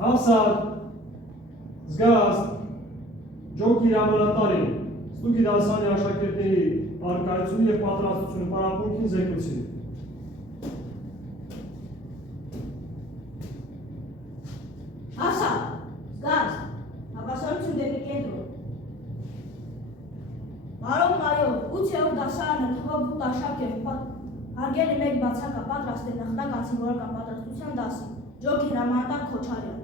Հավսար, զգաստ, ջոկի ամենատարին, ստուգի դասանի աշակերտների արկայություն և պատրաստություն պարապունքին զեկուցի։ Հավսար, զգաստ, հավասարություն դեպի կենտրոն։ Բարոն Մայոր, 8-րդ դասարանը թվով 8 աշակերտ հարգել է մեկ բացակա պատրաստ է նախնական զինվորական պատրաստության դասի, ջոկի հրամանատար Քոչարյան։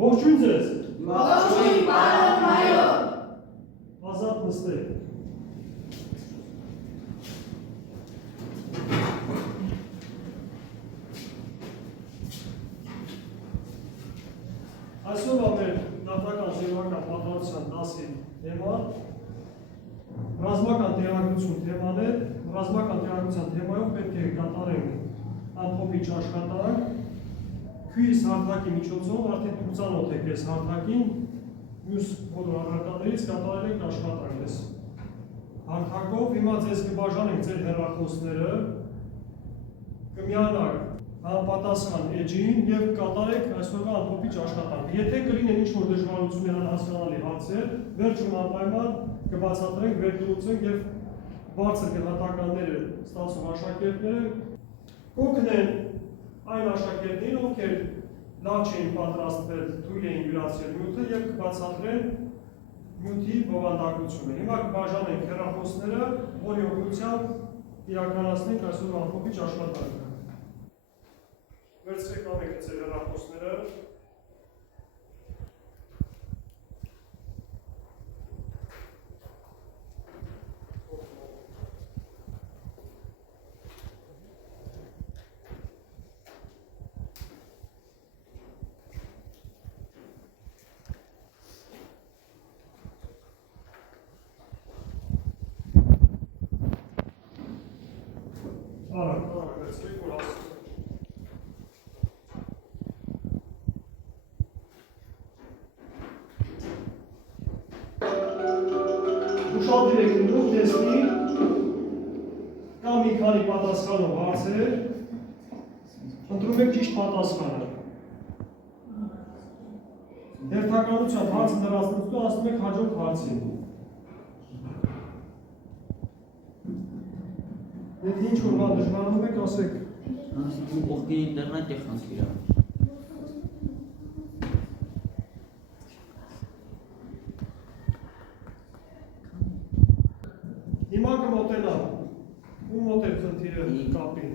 Ողջույն ձեզ։ Ողջույն, պարոն Մայոր։ Ազատ նստեք։ Այսօրվա մեր նախնական զինվորական պատրաստության դասի թեման ռազմական տեղագրություն թեման է, ռազմական տեղագրության թեմայով պետք է կատարենք ամփոփիչ աշխատանք, քույս հարթակի միջոցով արդեն ցուցանոթ եք այս հարթակին, մյուս բոլոր առարկաներից կատարել եք աշխատանք այս հարթակով, հիմա ձեզ կբաժանենք ձեր հեռախոսները, կմիանաք համապատասխան էջին և կատարեք այսօրվա ամփոփիչ աշխատանք։ Եթե կլինեն ինչ-որ դժվարություններ անհասկանալի հարցեր, վերջում անպայման կբացատրենք, վերլուծենք և բարձր գնահատականներ ստացող աշակերտները կօգնեն այն աշակերտներին, ովքեր լավ չէին պատրաստվել, թույլ էին յուրացրել նյութը և կբացատրեն նյութի բովանդակությունը։ Հիմա կբաժանենք հեռախոսները, որի օգնությամբ իրականացնենք այսօրվա ամփոփիչ աշխատանքը։ Վերցրեք ամենքը ձեր հեռախոսները։ Արագ, վերցրեք, որ հասցնեք։ Ուշադրեք նույն տեսնի, կա մի քանի պատասխանով հարցեր, ընտրում եք ճիշտ պատասխանը։ Հերթականությամբ հարցը լրացնելու ասում եք հաջորդ հարցին։ Եթե ինչ-որ բան դժվարանում եք, ասեք։ Կողքին ինտերնետ է խնդիրը։ Հիմա կմոտենամ, ու մոտ է խնդիրը կապին։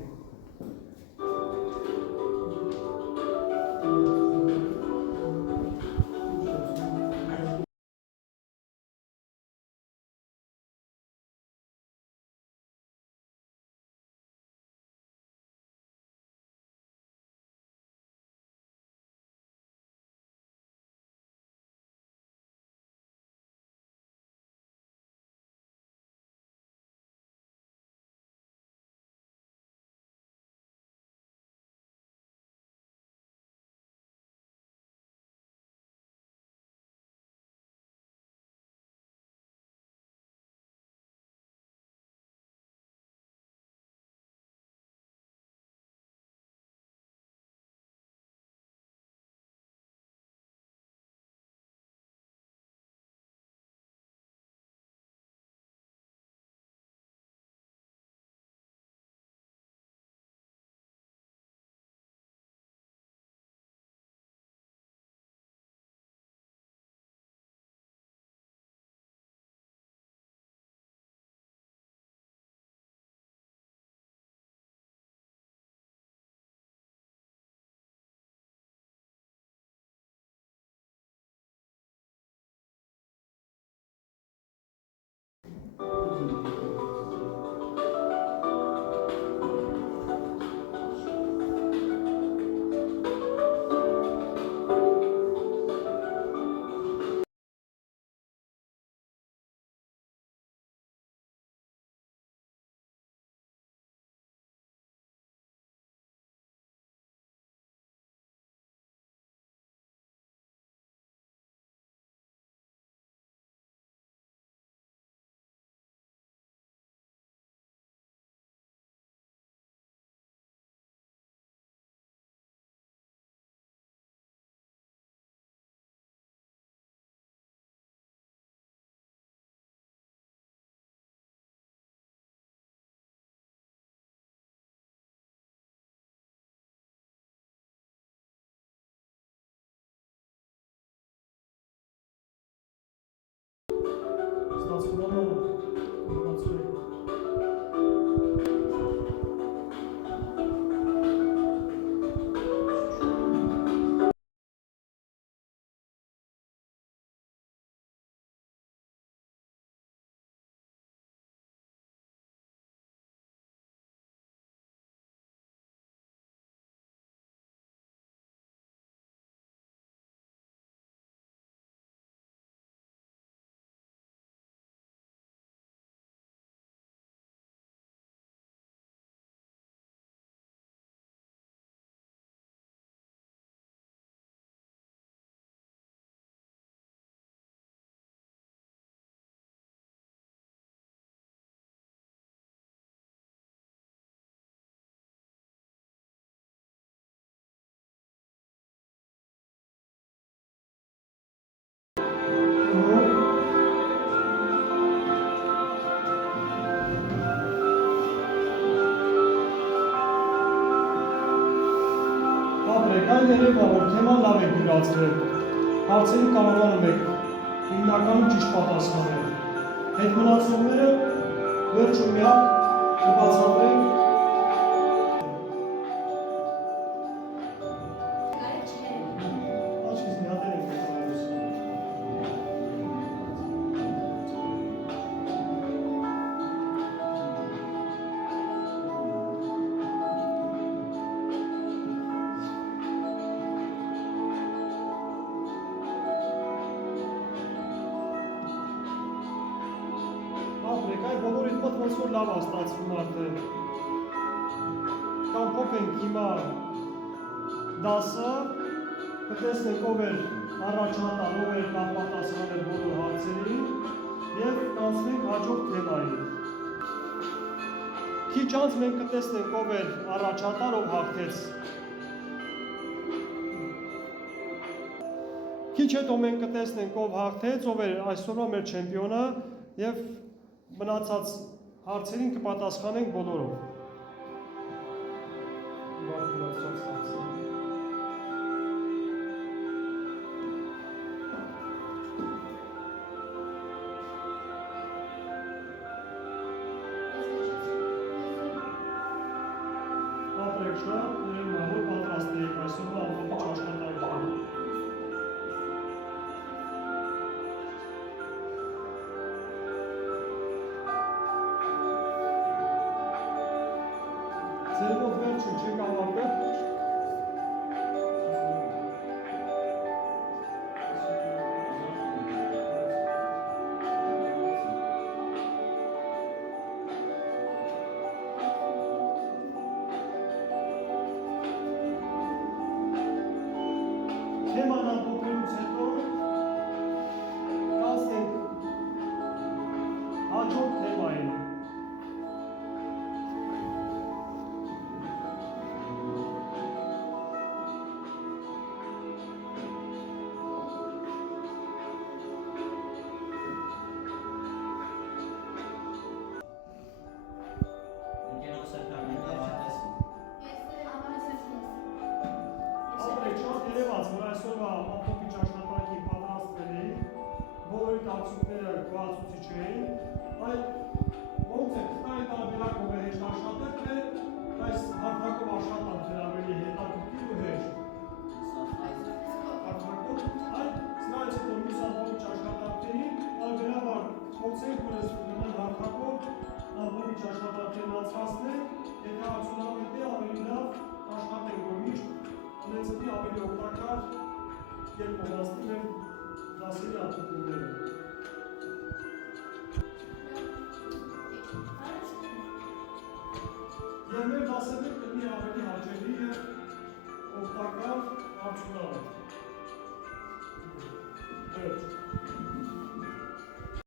ստացվում Ապրեկան երևա, որ թեման լավ եք յուրացրել, հարցերի կարողանում եք հիմնականում ճիշտ պատասխանել։ Հետ մնացողները վերջում միակ կբացատրենք աչքից մի հատ ենք կտալուս։ Ապրեք, այ բոլորիդ մոտ ոնց որ լավ ստացվում արդեն։ Կամ փոփենք հիմա դասը, կտեսնենք ով էր առաջատար, ով էր լավ պատասխանել բոլոր հարցերին և կանցնենք հաջորդ թեմային։ Քիչ անց մենք կտեսնենք ով էր առաջատար, ով հաղթեց։ Քիչ հետո մենք կտեսնենք ով հաղթեց, ով էր այսօրվա մեր չեմպիոնը և մնացած հարցերին կպատասխանենք բոլորով։ Ապրեք շնորհ, ուրեմն որ պատրաստ եք այսօրվա ամբողջ աշխատանքին։ Ձեր մոտ վերջին չեք ավարտել։ Թեման ամփոփելուց հետո կանցնենք հաջորդ թեմային։ Ապրեք շատ երևաց, որ այսօրվա ամփոփիչ աշխատանքի պատրաստվել էի, բոլորի արդյունքները գոհացուցիչ էին, այլ